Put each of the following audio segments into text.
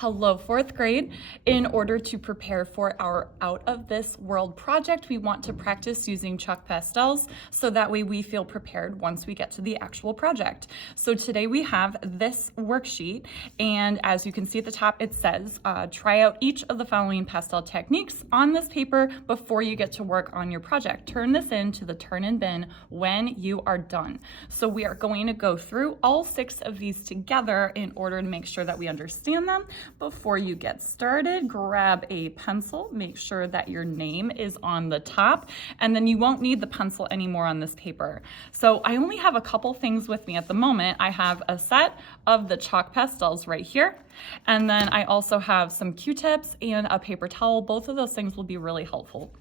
Hello, fourth grade. In order to prepare for our Out of This World project, we want to practice using chalk pastels so that way we feel prepared once we get to the actual project. So today we have this worksheet, and as you can see at the top, it says, try out each of the following pastel techniques on this paper before you get to work on your project. Turn this into the turn in bin when you are done. So we are going to go through all 6 of these together in order to make sure that we understand them. Before you get started, grab a pencil, make sure that your name is on the top, and then you won't need the pencil anymore on this paper. So I only have a couple things with me at the moment. I have a set of the chalk pastels right here, and then I also have some Q-tips and a paper towel. Both of those things will be really helpful.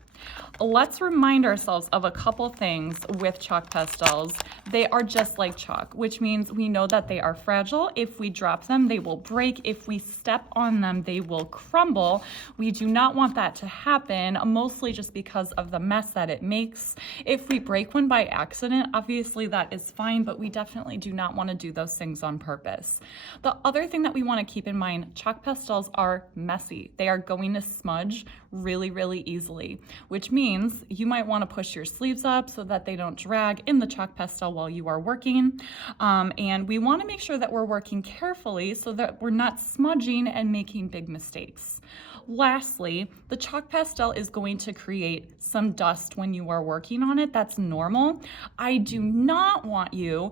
Let's remind ourselves of a couple things with chalk pastels. They are just like chalk, which means we know that they are fragile. If we drop them, they will break. If we step on them, they will crumble. We do not want that to happen, mostly just because of the mess that it makes. If we break one by accident, obviously that is fine, but we definitely do not want to do those things on purpose. The other thing that we want to keep in mind, chalk pastels are messy. They are going to smudge really, really easily, which means you might want to push your sleeves up so that they don't drag in the chalk pastel while you are working. And we want to make sure that we're working carefully so that we're not smudging and making big mistakes. Lastly, the chalk pastel is going to create some dust when you are working on it. That's normal. I do not want you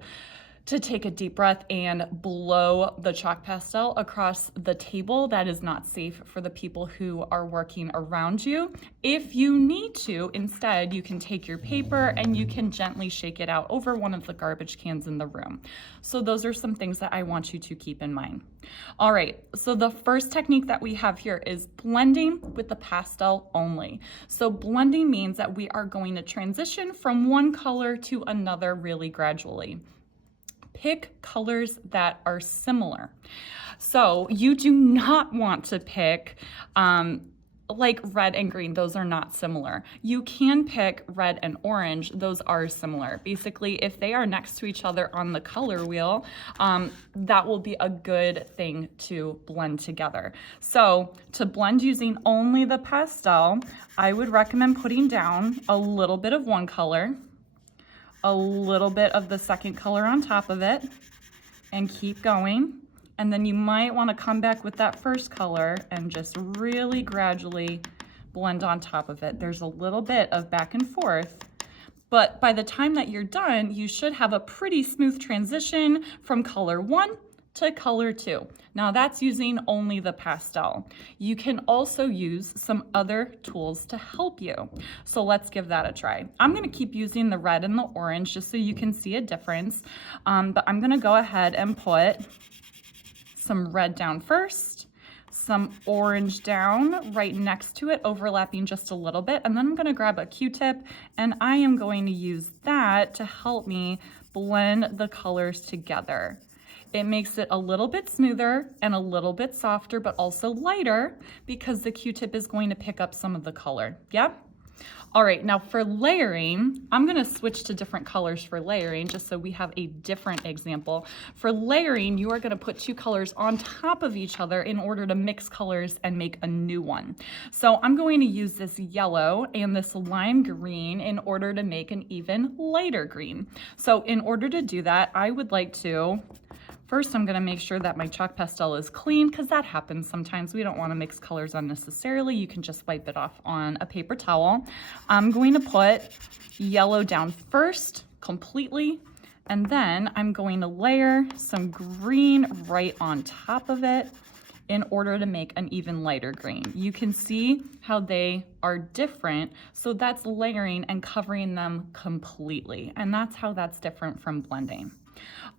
to take a deep breath and blow the chalk pastel across the table. That is not safe for the people who are working around you. If you need to, instead, you can take your paper and you can gently shake it out over one of the garbage cans in the room. So those are some things that I want you to keep in mind. All right, so the first technique that we have here is blending with the pastel only. So blending means that we are going to transition from one color to another really gradually. Pick colors that are similar. So you do not want to pick like red and green. Those are not similar. You can pick red and orange. Those are similar. Basically, if they are next to each other on the color wheel, that will be a good thing to blend together. So to blend using only the pastel, I would recommend putting down a little bit of one color, a little bit of the second color on top of it, and keep going. And then you might want to come back with that first color and just really gradually blend on top of it. There's a little bit of back and forth, but by the time that you're done, you should have a pretty smooth transition from color 1 to color 2. Now that's using only the pastel. You can also use some other tools to help you. So let's give that a try. I'm gonna keep using the red and the orange just so you can see a difference, but I'm gonna go ahead and put some red down first, some orange down right next to it, overlapping just a little bit, and then I'm gonna grab a Q-tip and I am going to use that to help me blend the colors together. It makes it a little bit smoother and a little bit softer, but also lighter because the Q-tip is going to pick up some of the color. Yeah? All right, now for layering, I'm gonna switch to different colors for layering just so we have a different example. For layering, you are gonna put 2 colors on top of each other in order to mix colors and make a new one. So I'm going to use this yellow and this lime green in order to make an even lighter green. So in order to do that, I would like to first, I'm gonna make sure that my chalk pastel is clean because that happens sometimes. We don't wanna mix colors unnecessarily. You can just wipe it off on a paper towel. I'm going to put yellow down first completely, and then I'm going to layer some green right on top of it in order to make an even lighter green. You can see how they are different, so that's layering and covering them completely, and that's how that's different from blending.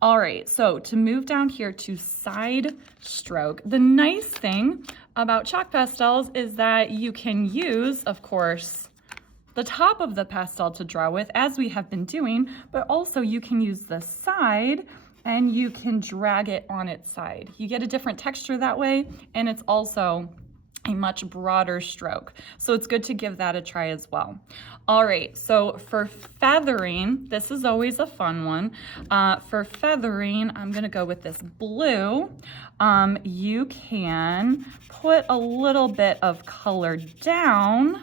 All right, so to move down here to side stroke, the nice thing about chalk pastels is that you can use, of course, the top of the pastel to draw with, as we have been doing, but also you can use the side and you can drag it on its side. You get a different texture that way, and it's also a much broader stroke. So it's good to give that a try as well. All right, so for feathering, this is always a fun one. For feathering, I'm gonna go with this blue. You can put a little bit of color down,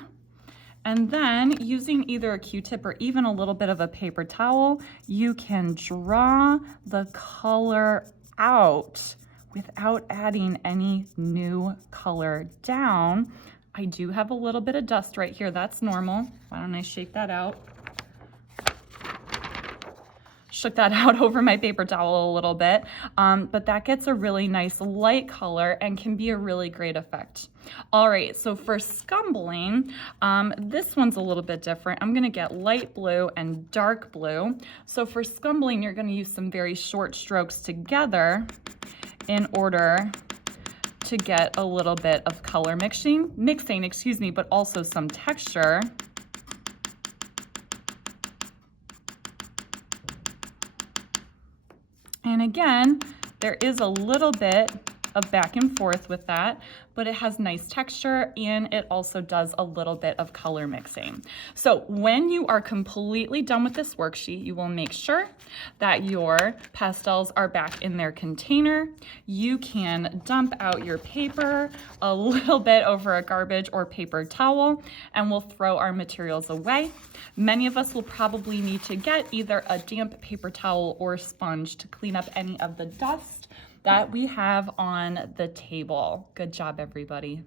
and then using either a Q-tip or even a little bit of a paper towel, you can draw the color out without adding any new color down. I do have a little bit of dust right here. That's normal. Why don't I shake that out? Shook that out over my paper towel a little bit, but that gets a really nice light color and can be a really great effect. All right, so for scumbling, this one's a little bit different. I'm gonna get light blue and dark blue. So for scumbling, you're gonna use some very short strokes together in order to get a little bit of color mixing, but also some texture. And again, there is a little bit of back and forth with that, but it has nice texture and it also does a little bit of color mixing. So when you are completely done with this worksheet, you will make sure that your pastels are back in their container. You can dump out your paper a little bit over a garbage or paper towel, and we'll throw our materials away. Many of us will probably need to get either a damp paper towel or sponge to clean up any of the dust that we have on the table. Good job, everybody.